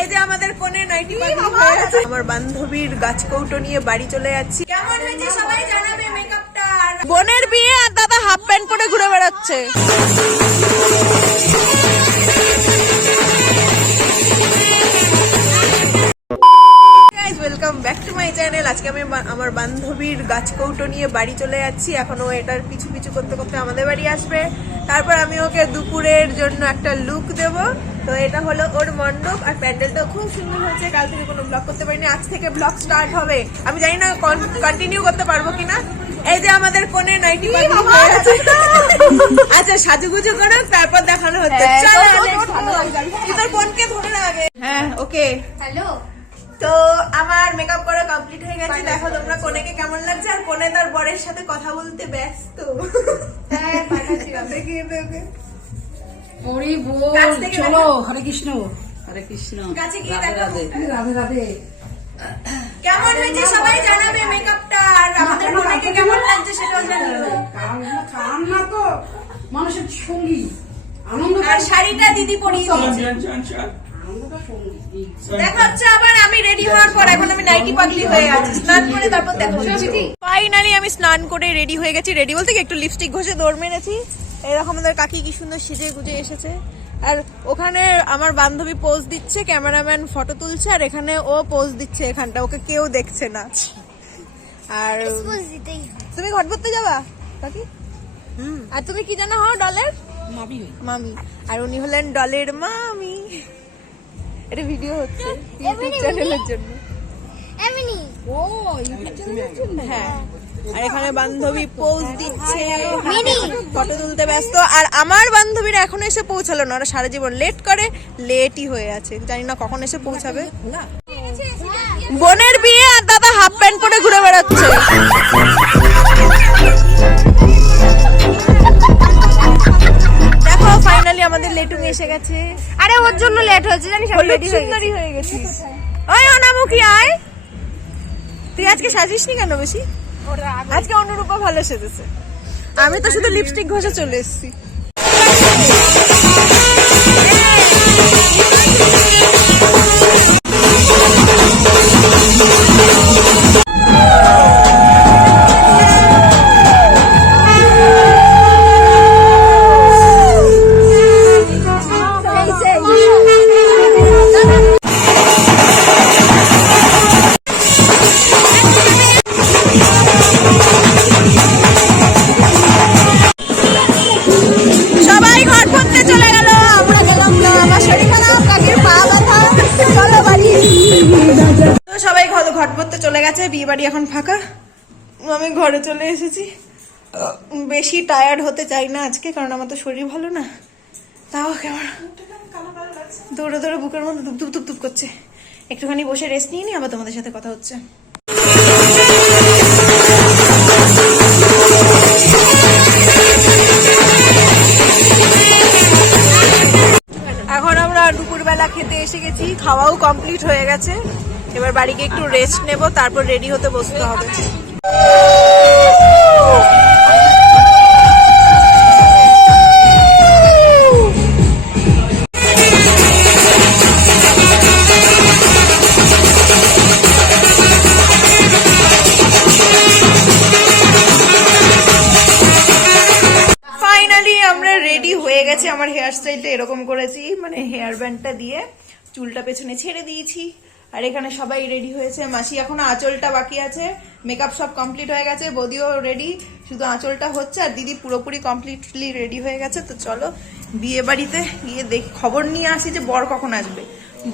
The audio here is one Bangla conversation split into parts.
এই যে আমাদের কোণে নাইটি আমার বান্ধবীর গাছ কৌটো নিয়ে বাড়ি চলে যাচ্ছি। কেমন হয়েছে? সবাই জানাবে মেকআপটা বোনের বিয়ে আর দাদা হাফ প্যান্ট পরে ঘুরে বেড়াচ্ছে। Welcome back to my channel আজকে আমি আমার বান্ধবীর গাছ কৌটো নিয়ে বাড়ি চলে যাচ্ছি। এখন ও এটার পিছু পিছু করতে করতে আমাদের বাড়ি আসবে। তারপর আমি ওকে দুপুরের জন্য একটা লুক দেব। তো এটা হলো ওর মণ্ডপ আর প্যান্ডেলটা খুব সুন্দর হয়েছে। কাল থেকে কোনো ব্লগ করতে পারিনি। আজ থেকে ব্লগ স্টার্ট হবে। আমি জানি না কন্টিনিউ করতে পারব কিনা। এই যে আমাদের কোণে নাইটি আচ্ছা সাজুগুজু করো তারপর দেখানো হচ্ছে। হ্যাঁ, চলো, তোর- বোনকে ধরে না আগে। হ্যাঁ ওকে। হ্যালো। তো আমার মেকআপ করা কমপ্লিট হয়ে গেছে। দেখো তোমরা কোনেকে কেমন লাগছে। আর কোনে তার বরের সাথে কথা বলতে ব্যস্ত। হ্যাঁ দেখিয়ে দেবে হরি বল চলো হরে কৃষ্ণ। হরে কৃষ্ণ। রাধে রাধে। কেমন হয়েছে? সবাই জানাবে মেকআপটা আর আমাদের কোনেকে কেমন লাগছে সেটাও জানিও। কান্না তো মানুষের সঙ্গী। আনন্দ আর শাড়িটা দিদি পরিয়ে দিয়েছে। আনন্দটা দেখা হচ্ছে আবার আমি রেডি হওয়ার পর এখন আমি নাইটি পাগলি হয়ে আছি। স্নান করে তারপর দেখা। হচ্ছে ফাইনালি আমি স্নান করে রেডি হয়ে গেছি। রেডি বলতে কি একটু লিপস্টিক ঘষে দৌড় মেরেছি। এরকম আমাদের কাকি কি সুন্দর সেজে গুজে এসেছে। আর ওখানে আমার বান্ধবী পোজ দিচ্ছে ক্যামেরাম্যান ফটো তুলছে আর এখানে ও পোজ দিচ্ছে এখানটা ওকে কেউ দেখছে না। আর তুমি ঘট ভরতে যাবা কাকি? আর তুমি কি জানো হও ডলের মাবি মামি। আর উনি হলেন ডলের মামি। এটা ভিডিও হচ্ছে ইউটিউব চ্যানেলের জন্য। ও ইউটিউব চ্যানেলের জন্য? হ্যাঁ। আর এখানে বান্ধবী পোজ দিচ্ছে। ফটো তুলতে ব্যস্ত। আর আমার বান্ধবীরা এখনও এসে পৌঁছালো না। ওরা সারা জীবন লেট করে লেটই হয়ে আছে। জানি না কখন এসে পৌঁছাবে। বোনের বিয়ে আর দাদা হাফ প্যান্ট পরে ঘুরে বেড়াচ্ছে। দেখো ফাইনালি আমাদের লেটুং এসে গেছে। আরে ওর জন্য লেট হয়েছে জানিস আমি হলুদ হয়ে সুন্দরী হয়ে গেছিস ওই অনামুখী আয়। তুই আজকে সাজিস নি কেন বেশি? আজকে অনুরূপা ভালো সেজেছে। আমি তো শুধু লিপস্টিক ঘষে চলে এসেছি। ঘট করতে চলে গেছে বিয়ে বাড়ি এখন ফাঁকা। আমি ঘরে চলে এসেছি। বেশি টায়ার্ড হতে চাই না আজকে, কারণ আমার তো শরীর ভালো না। তাও কেমন দৌড়ে দৌড়ে বুকের মধ্যে ধুপ ধুপ ধুপ ধুপ করছে। একটুখানি বসে রেস্ট নিয়ে নি আবার তোমাদের সাথে কথা হচ্ছে। এখন আমরা দুপুরবেলা খেতে এসে গেছি, খাওয়াও কমপ্লিট হয়ে গেছে। এবার বাড়ি গিয়ে একটু রেস্ট নেব, তারপর রেডি হতে বসতে হবে। হয়ে গেছি, আমার হেয়ার স্টাইলটা এরকম করেছি মানে হেয়ার ব্যান্ডটা দিয়ে চুলটা পেছনে ছেড়ে দিয়েছি। আর এখানে সবাই রেডি হয়েছে। মাসি এখনও আঁচলটা বাকি আছে। মেকআপ সব কমপ্লিট হয়ে গেছে। বদিও রেডি শুধু আঁচলটা হচ্ছে আর দিদি পুরোপুরি কমপ্লিটলি রেডি হয়ে গেছে। তো চলো বিয়ে বাড়িতে গিয়ে দেখ। খবর নিয়ে আসি যে বর কখন আসবে।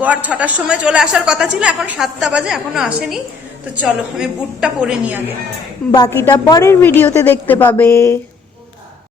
বর ছটার সময় চলে আসার কথা ছিল, এখন সাতটা বাজে, এখনও আসেনি। তো চলো, আমি বুটটা পরে নিই আগে। বাকিটা পরের ভিডিওতে দেখতে পাবে।